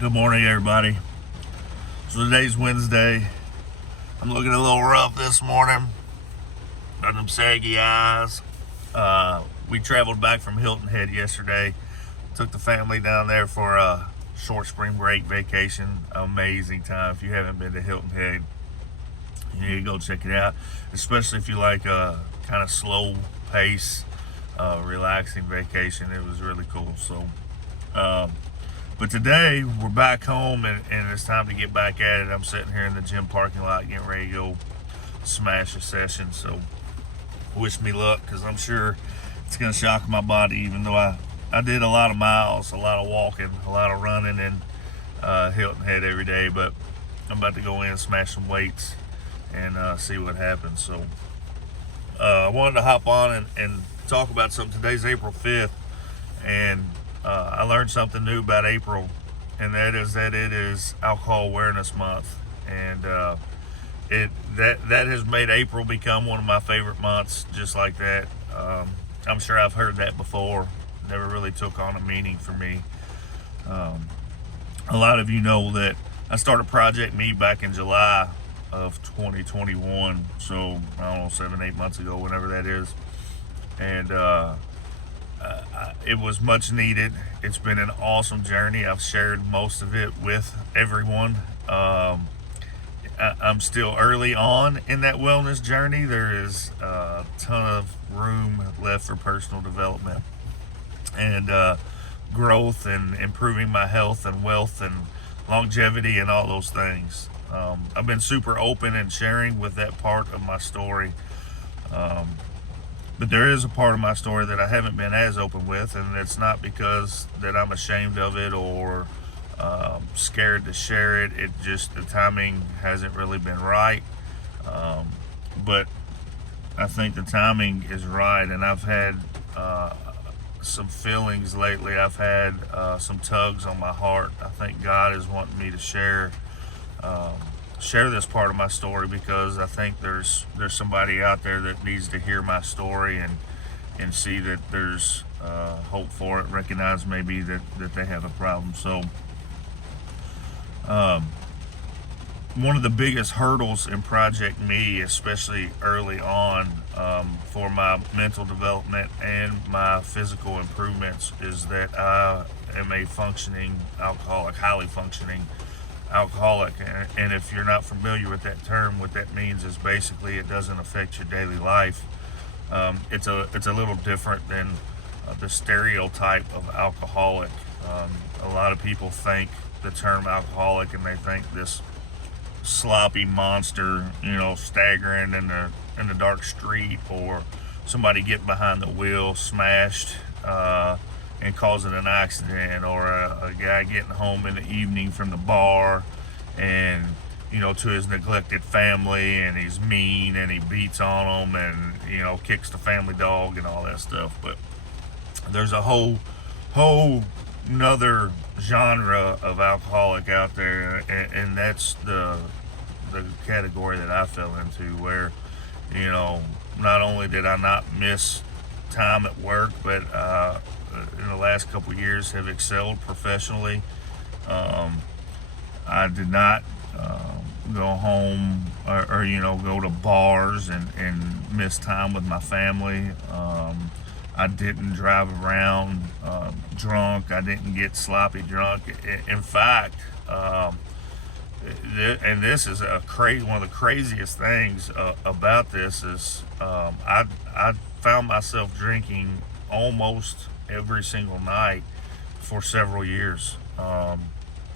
Good morning, everybody. So today's Wednesday. I'm looking a little rough this morning. Got them saggy eyes. We traveled back from Hilton Head yesterday. Took the family down there for a short spring break vacation. Amazing time. If you haven't been to Hilton Head, you need to go check it out. Especially if you like a kind of slow pace, relaxing vacation. It was really cool. But today we're back home and it's time to get back at it. I'm sitting here in the gym parking lot getting ready to go smash a session. So wish me luck, because I'm sure it's going to shock my body, even though I did a lot of miles, a lot of walking, a lot of running in Hilton Head every day. But I'm about to go in and smash some weights and see what happens. So I wanted to hop on and talk about something. Today's April 5th, and I learned something new about April, and that it is Alcohol Awareness Month, and that has made April become one of my favorite months. Just like that, I'm sure I've heard that before. Never really took on a meaning for me. A lot of you know that I started Project Me back in July of 2021. So I don't know, 7-8 months ago, whenever that is, and it was much needed. It's been an awesome journey. I've shared most of it with everyone. I'm still early on in that wellness journey. There is a ton of room left for personal development and growth and improving my health and wealth and longevity and all those things. I've been super open and sharing with that part of my story. But there is a part of my story that I haven't been as open with, and it's not because that I'm ashamed of it or scared to share it. It just, the timing hasn't really been right. But I think the timing is right, and I've had some feelings lately. I've had some tugs on my heart. I think God is wanting me to share this part of my story, because I think there's somebody out there that needs to hear my story and see that there's hope for it, recognize maybe that they have a problem. So one of the biggest hurdles in Project Me, especially early on, for my mental development and my physical improvements, is that I am a functioning alcoholic, highly functioning alcoholic. And if you're not familiar with that term, what that means is basically it doesn't affect your daily life. It's a little different than the stereotype of alcoholic. A lot of people think the term alcoholic and they think this sloppy monster, staggering in the dark street, or somebody getting behind the wheel smashed and causing an accident, or a guy getting home in the evening from the bar and to his neglected family, and he's mean and he beats on them and kicks the family dog and all that stuff. But there's a whole another genre of alcoholic out there, and that's the category that I fell into, where not only did I not miss time at work, but in the last couple of years have excelled professionally. I did not go home or go to bars and miss time with my family. I didn't drive around drunk. I didn't get sloppy drunk. In fact, and this is one of the craziest things about this is I found myself drinking almost every single night for several years,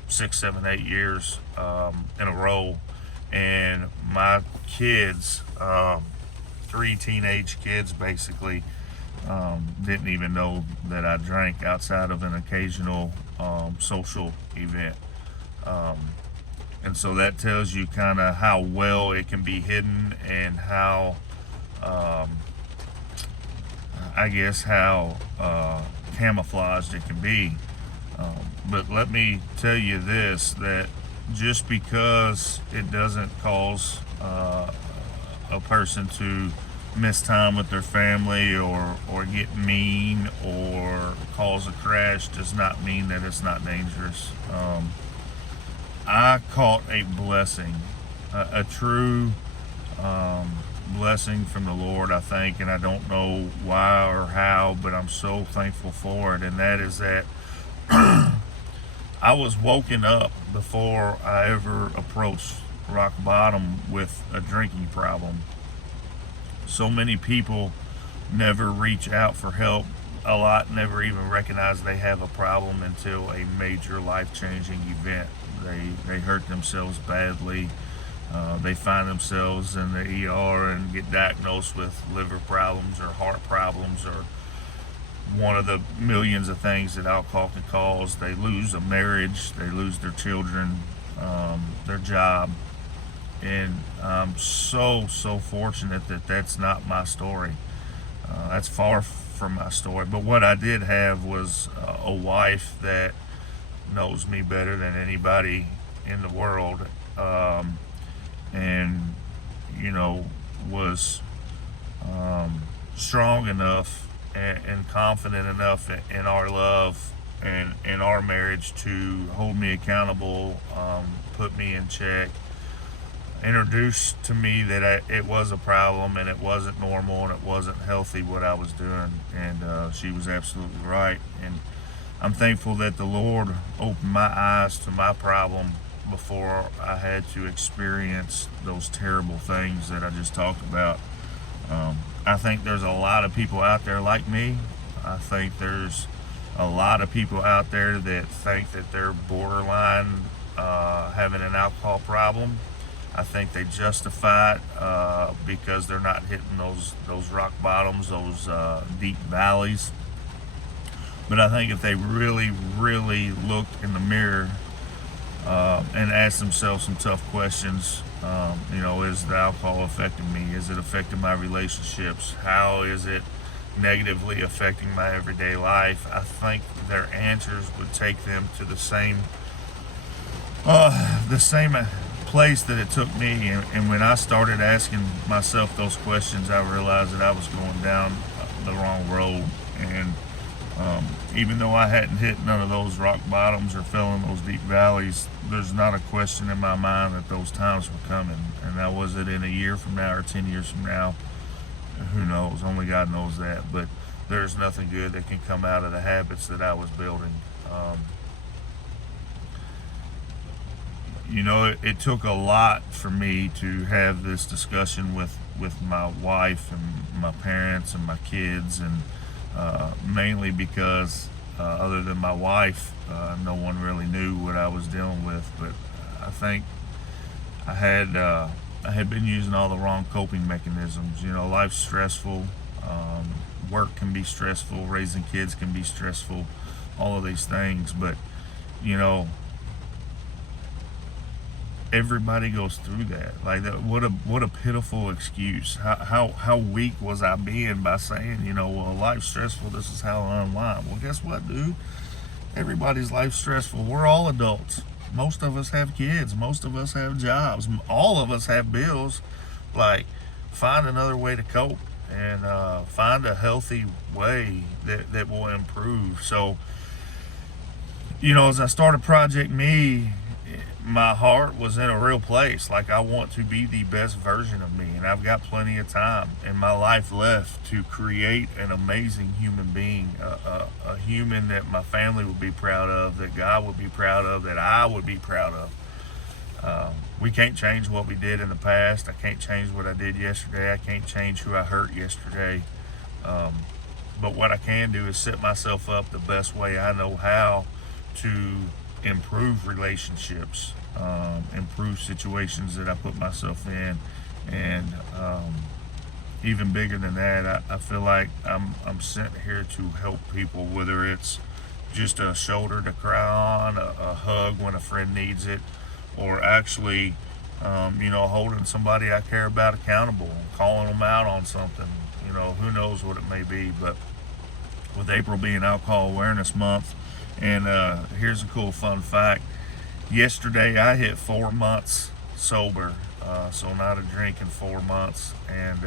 6, 7, 8 years in a row. And my kids, 3 teenage kids basically, didn't even know that I drank outside of an occasional social event. And so that tells you kind of how well it can be hidden, and how camouflaged it can be. But let me tell you this, that just because it doesn't cause a person to miss time with their family or get mean or cause a crash does not mean that it's not dangerous. I caught a blessing, a true blessing from the Lord, I think, and I don't know why or how, but I'm so thankful for it. And that is that I was woken up before I ever approached rock bottom with a drinking problem. So many people never reach out for help. A lot never even recognize they have a problem until a major life-changing event. They hurt themselves badly. They find themselves in the ER and get diagnosed with liver problems or heart problems or one of the millions of things that alcohol can cause. They lose a marriage, they lose their children, their job. And I'm so fortunate that that's not my story. That's far from my story. But what I did have was a wife that knows me better than anybody in the world. And, you know, was strong enough and confident enough in our love and in our marriage to hold me accountable, put me in check, introduced to me that it was a problem and it wasn't normal and it wasn't healthy what I was doing. And she was absolutely right. And I'm thankful that the Lord opened my eyes to my problem before I had to experience those terrible things that I just talked about. I think there's a lot of people out there like me. I think there's a lot of people out there that think that they're borderline having an alcohol problem. I think they justify it because they're not hitting those rock bottoms, those deep valleys. But I think if they really looked in the mirror and ask themselves some tough questions, is the alcohol affecting me? Is it affecting my relationships? How is it negatively affecting my everyday life? I think their answers would take them to the same place that it took me. And when I started asking myself those questions, I realized that I was going down the wrong road. And even though I hadn't hit none of those rock bottoms or fell in those deep valleys, there's not a question in my mind that those times were coming. And now, was it in a year from now or 10 years from now? Who knows? Only God knows that. But there's nothing good that can come out of the habits that I was building. It took a lot for me to have this discussion with my wife and my parents and my kids, and mainly because other than my wife, no one really knew what I was dealing with. But I think I had been using all the wrong coping mechanisms. Life's stressful. Work can be stressful. Raising kids can be stressful. All of these things, but everybody goes through that. Like that, what a pitiful excuse. How weak was I being by saying, well, life's stressful, this is how I unwind. Well, guess what, dude? Everybody's life's stressful. We're all adults. Most of us have kids. Most of us have jobs. All of us have bills. Like, find another way to cope and find a healthy way that will improve. So, as I started Project Me, my heart was in a real place. Like, I want to be the best version of me, and I've got plenty of time in my life left to create an amazing human being, a human that my family would be proud of, that God would be proud of, that I would be proud of. We can't change what we did in the past. I can't change what I did yesterday. I can't change who I hurt yesterday. But what I can do is set myself up the best way I know how to improve relationships, improve situations that I put myself in, and even bigger than that, I feel like I'm sent here to help people, whether it's just a shoulder to cry on, a hug when a friend needs it, or actually, holding somebody I care about accountable, calling them out on something. Who knows what it may be. But with April being Alcohol Awareness Month, and here's a cool fun fact. Yesterday I hit 4 months sober, so not a drink in 4 months, and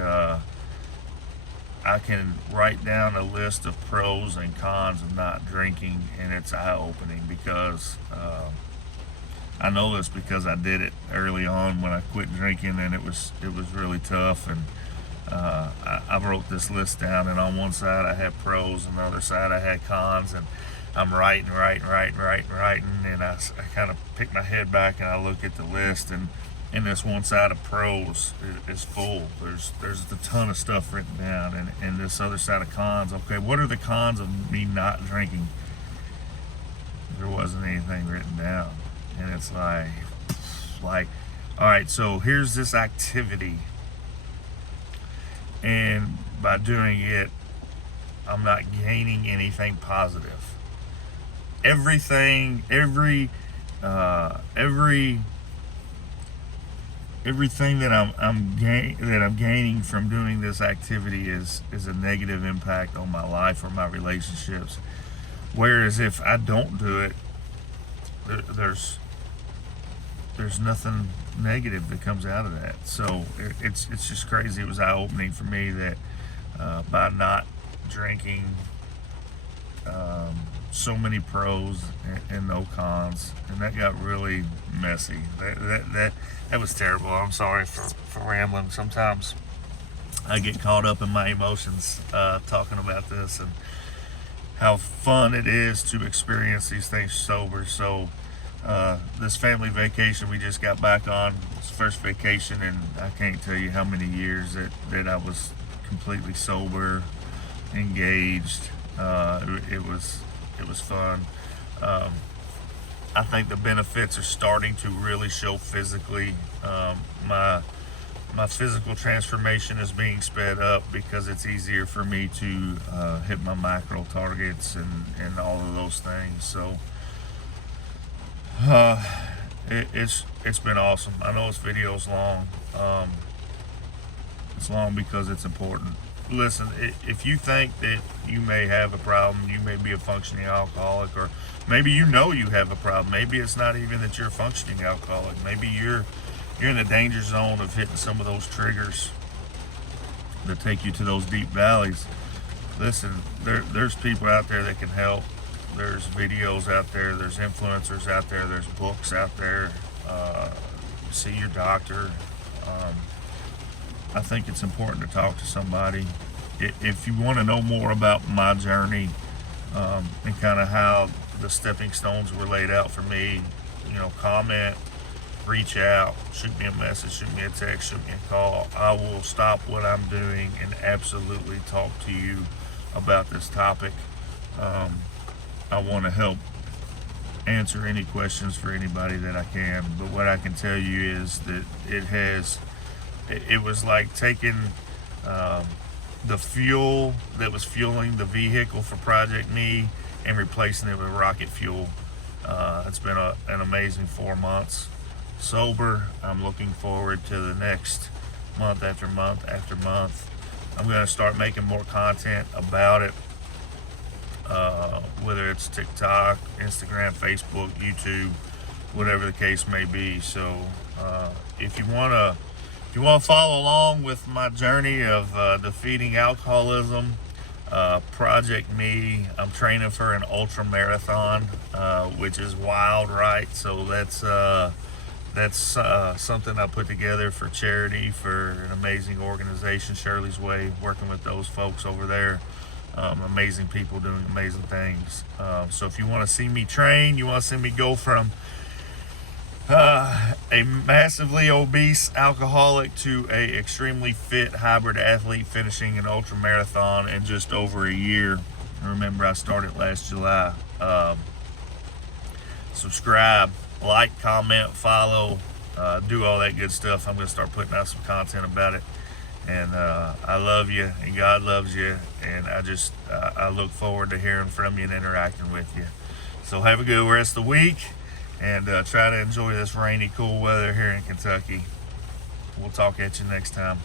I can write down a list of pros and cons of not drinking, and it's eye-opening because I know this because I did it early on when I quit drinking, and it was really tough. And I wrote this list down, and on one side I had pros, and the other side I had cons, and I'm writing, and I kind of pick my head back and I look at the list, and this one side of pros is full. There's a ton of stuff written down, and this other side of cons. Okay, what are the cons of me not drinking? There wasn't anything written down, and it's like, all right, so here's this activity, and by doing it, I'm not gaining anything positive. Everything that I'm gaining from doing this activity is a negative impact on my life or my relationships. Whereas if I don't do it, there's nothing negative that comes out of that. So it's just crazy. It was eye opening for me that by not drinking, so many pros and no cons, and that got really messy. That was terrible. I'm sorry for rambling. Sometimes I get caught up in my emotions talking about this and how fun it is to experience these things sober. So this family vacation we just got back on, it's first vacation, and I can't tell you how many years that I was completely sober, engaged. It was fun. I think the benefits are starting to really show physically. My physical transformation is being sped up because it's easier for me to hit my macro targets and all of those things. So it's been awesome. I know this video's long. It's long because it's important. Listen, if you think that you may have a problem, you may be a functioning alcoholic, or maybe you know you have a problem. Maybe it's not even that you're a functioning alcoholic. Maybe you're in the danger zone of hitting some of those triggers that take you to those deep valleys. Listen, there's people out there that can help. There's videos out there. There's influencers out there. There's books out there. See your doctor. I think it's important to talk to somebody. If you want to know more about my journey and kind of how the stepping stones were laid out for me, comment, reach out, shoot me a message, shoot me a text, shoot me a call. I will stop what I'm doing and absolutely talk to you about this topic. I want to help answer any questions for anybody that I can, but what I can tell you is that it was like taking the fuel that was fueling the vehicle for Project Me and replacing it with rocket fuel. It's been an amazing 4 months sober. I'm looking forward to the next month after month after month. I'm going to start making more content about it, whether it's TikTok, Instagram, Facebook, YouTube, whatever the case may be. So if you want to follow along with my journey of defeating alcoholism, Project Me, I'm training for an ultra marathon, which is wild, right? So that's something I put together for charity, for an amazing organization, Shirley's Way, working with those folks over there. Amazing people doing amazing things. So if you want to see me train, you want to see me go from a massively obese alcoholic to a extremely fit hybrid athlete finishing an ultra marathon in just over a year. Remember, I started last July. Subscribe, like, comment, follow, do all that good stuff. I'm going to start putting out some content about it. And I love you, and God loves you, and I look forward to hearing from you and interacting with you. So have a good rest of the week, and try to enjoy this rainy, cool weather here in Kentucky. We'll talk at you next time.